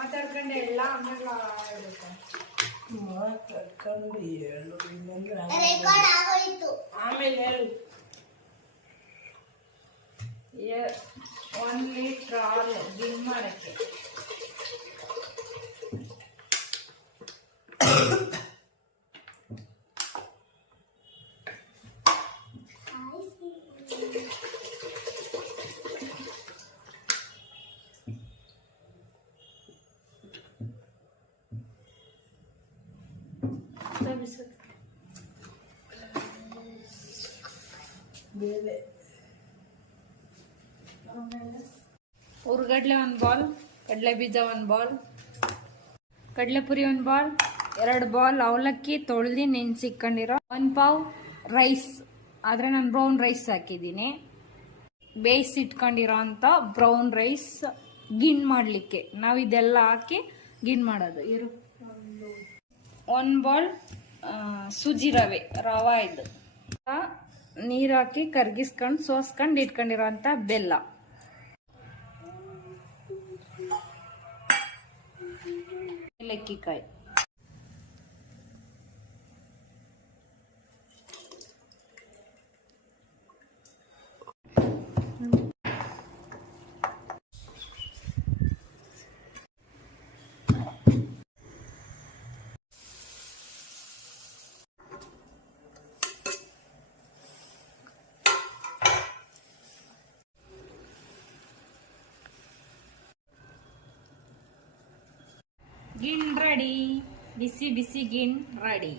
ಮಾತಾಡ್ಕೊಂಡೆ ಎಲ್ಲ ಆಮೇಲೆ ಮಾತಾಡ್ಕೊಂಡು ಹೇಳು ಆಮೇಲೆ ಹೇಳು 1 ಲೀಟರ್ ಹಾಲು ಗಿನ್ ಮಾಡಕ್ಕೆ ಬೇಳೆ ಹುರ್ಗಡ್ಲೆ 1 ಬಾಲ್, ಕಡಲೆ ಬೀಜ 1 ಬಾಲ್, ಕಡಲೆಪುರಿ 1 ಬಾಲ್, 2 ಬಾಲ್ ಅವಲಕ್ಕಿ ತೊಳೆದು ನೆನೆಸಿಕೊಂಡಿರೋ 1 ಪಾವ್ ರೈಸ್. ಆದರೆ ನಾನು ಬ್ರೌನ್ ರೈಸ್ ಹಾಕಿದ್ದೀನಿ. ಬೇಯಿಸಿಟ್ಕೊಂಡಿರೋ ಅಂಥ ಬ್ರೌನ್ ರೈಸ್ ಗಿನ್ ಮಾಡಲಿಕ್ಕೆ ನಾವು ಇದೆಲ್ಲ ಹಾಕಿ ಗಿನ್ ಮಾಡೋದು. 1 ಬಾಲ್ ಸೂಜಿ ರವಾ ಇದು ನೀರು ಹಾಕಿ ಕರ್ಗಿಸ್ಕೊಂಡು ಸೋಸ್ಕೊಂಡು ಇಟ್ಕೊಂಡಿರೋ ಅಂಥ ಬೆಲ್ಲ, ಏಲಕ್ಕಿಕಾಯಿ, ಗಿನ್ ರೆಡಿ. ಬಿಸಿ ಬಿಸಿ ಗಿನ್ ರೆಡಿ.